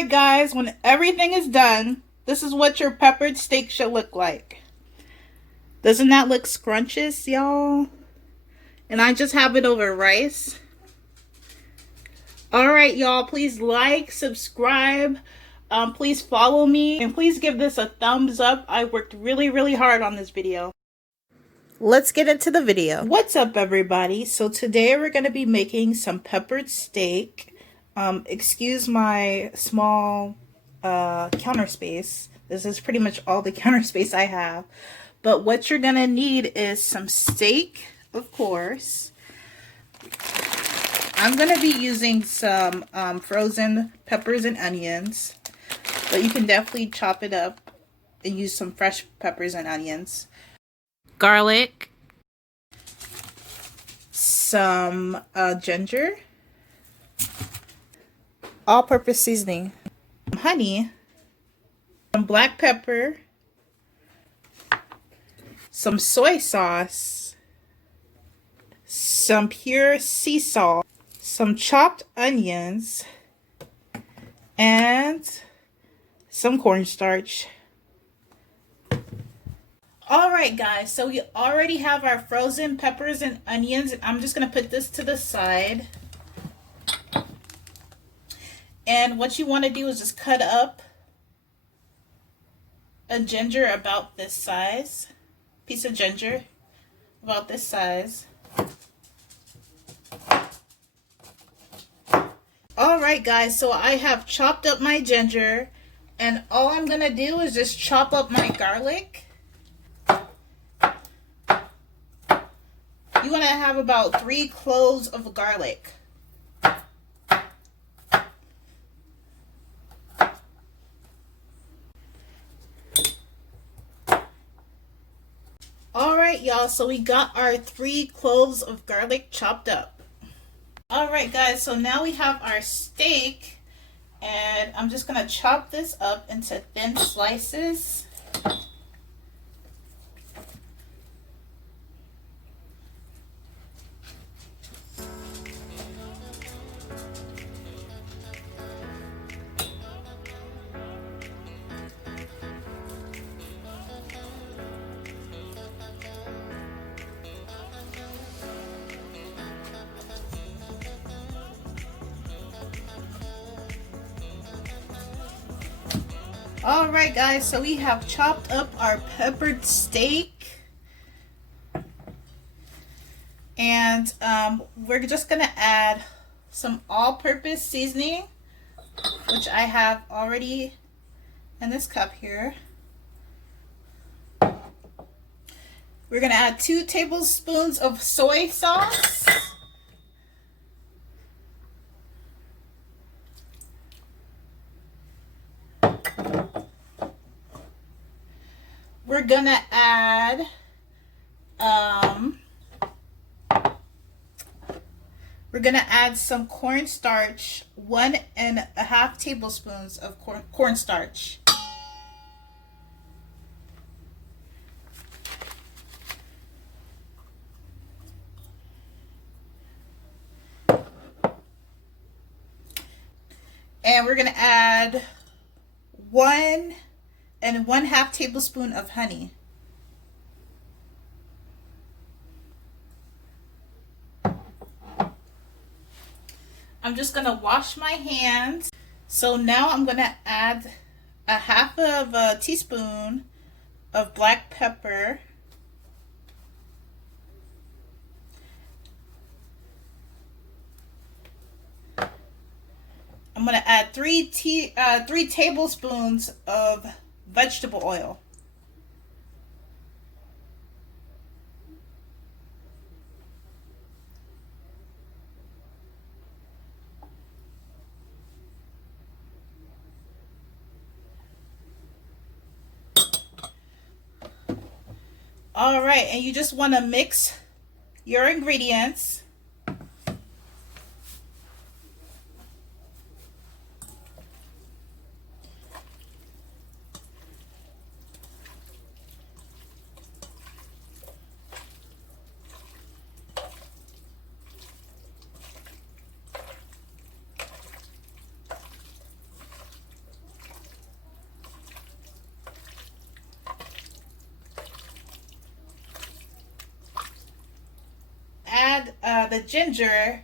Alright guys, when everything is done, this is what your peppered steak should look like. Doesn't that look scrumptious, y'all? And I just have it over rice. Alright y'all, please like, subscribe, please follow me, and please give this a thumbs up. I worked really hard on this video. Let's get into the video. What's up everybody? So today we're going to be making some peppered steak. Excuse my small counter space. This is pretty much all the counter space I have. But what you're going to need is some steak, of course. I'm going to be using some frozen peppers and onions. But you can definitely chop it up and use some fresh peppers and onions. Garlic. Some ginger. All-purpose seasoning, honey, some black pepper, some soy sauce, some pure sea salt, some chopped onions, and some cornstarch. Alright guys, so we already have our frozen peppers and onions, and I'm just going to put this to the side. And what you want to do is just cut up a ginger about this size. Piece of ginger about this size. Alright guys, so I have chopped up my ginger. And all I'm going to do is just chop up my garlic. You want to have about 3 cloves of garlic. Alright y'all, so we got our 3 cloves of garlic chopped up. Alright guys, so now we have our steak, and I'm just going to chop this up into thin slices. Alright guys, so we have chopped up our peppered steak, and we're just going to add some all-purpose seasoning, which I have already in this cup here. We're going to add 2 tablespoons of soy sauce. We're gonna add some cornstarch, 1.5 tablespoons of cornstarch. And we're gonna add 1.5 tablespoon of honey. I'm just going to wash my hands. So now I'm going to add 1/2 teaspoon of black pepper. I'm going to add 3 tablespoons of vegetable oil. All right, and you just want to mix your ingredients. the ginger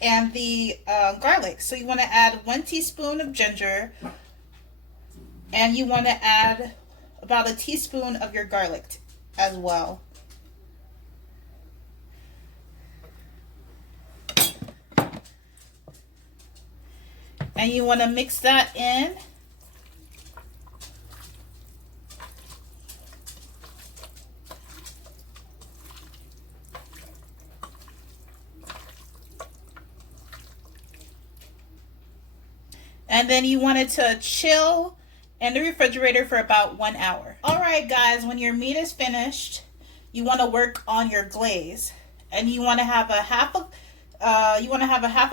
and the garlic. So you want to add 1 teaspoon of ginger, and you want to add about a teaspoon of your garlic as well. And you want to mix that in. And then you want it to chill in the refrigerator for about 1 hour. All right, guys, when your meat is finished, you want to work on your glaze, and you want to have a half a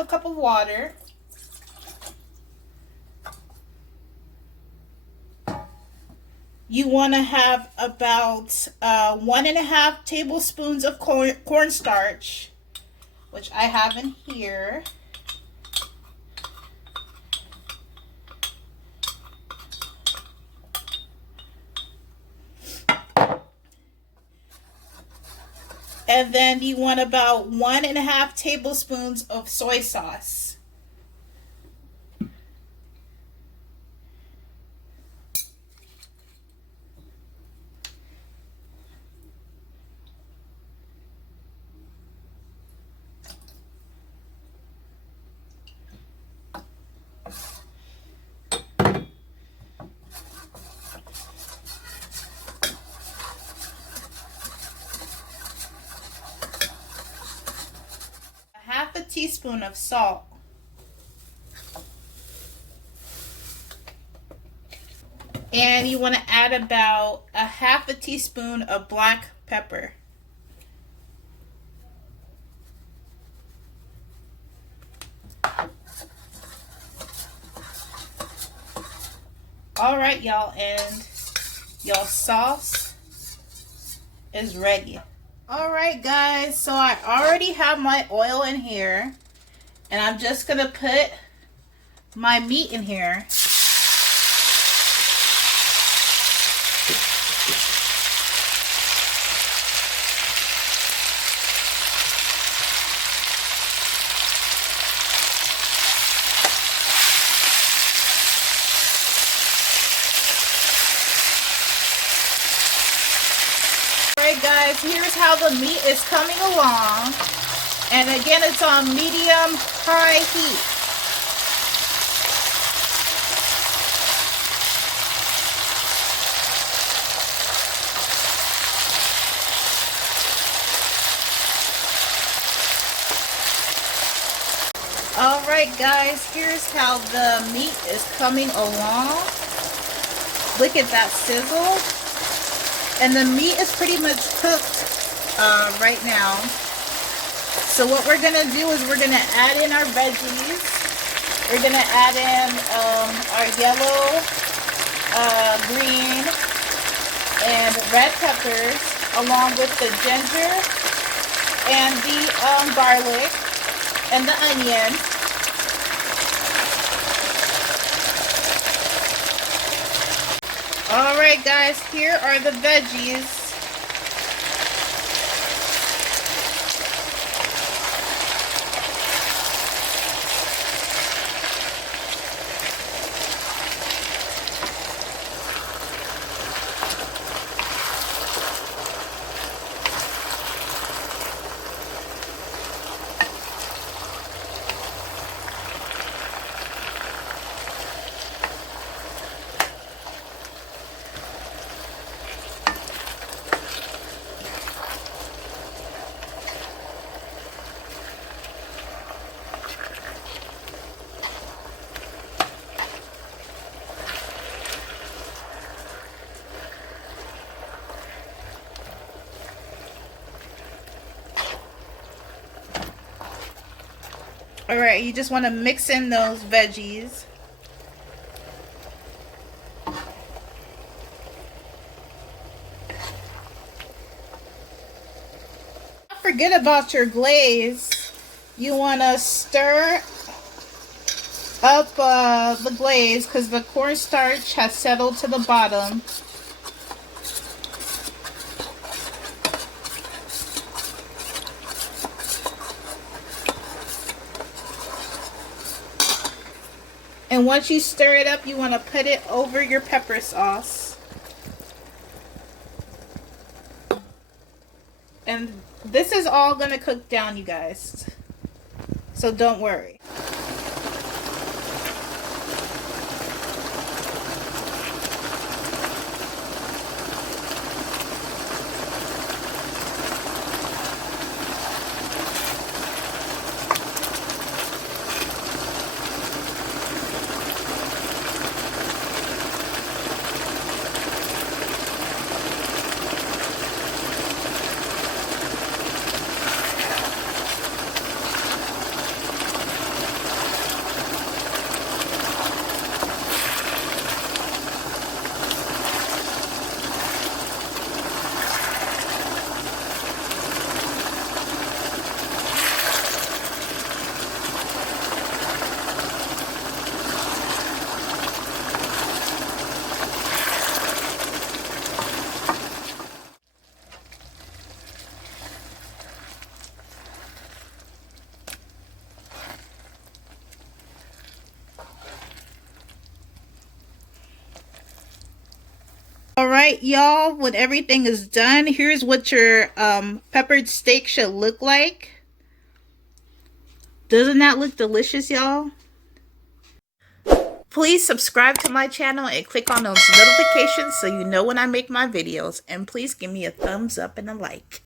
cup of water. You want to have about 1.5 tablespoons of cornstarch, which I have in here. And then you want about 1.5 tablespoons of soy sauce. Half a teaspoon of salt. And you want to add about a half a teaspoon of black pepper. All right, y'all, and your sauce is ready. All right, guys, so I already have my oil in here, and I'm just gonna put my meat in here. Alright guys, here's how the meat is coming along. And again, it's on medium-high heat. Alright guys, here's how the meat is coming along. Look at that sizzle. And the meat is pretty much cooked right now. So what we're gonna do is we're gonna add in our veggies. We're gonna add in our yellow, green, and red peppers, along with the ginger and the garlic and the onion. Alright guys, here are the veggies. Alright, you just want to mix in those veggies. Don't forget about your glaze. You want to stir up the glaze because the cornstarch has settled to the bottom. And once you stir it up, you want to put it over your pepper sauce. And this is all going to cook down, you guys. So don't worry. Alright, y'all, when everything is done, here's what your peppered steak should look like. Doesn't that look delicious, y'all? Please subscribe to my channel and click on those notifications so you know when I make my videos. And please give me a thumbs up and a like.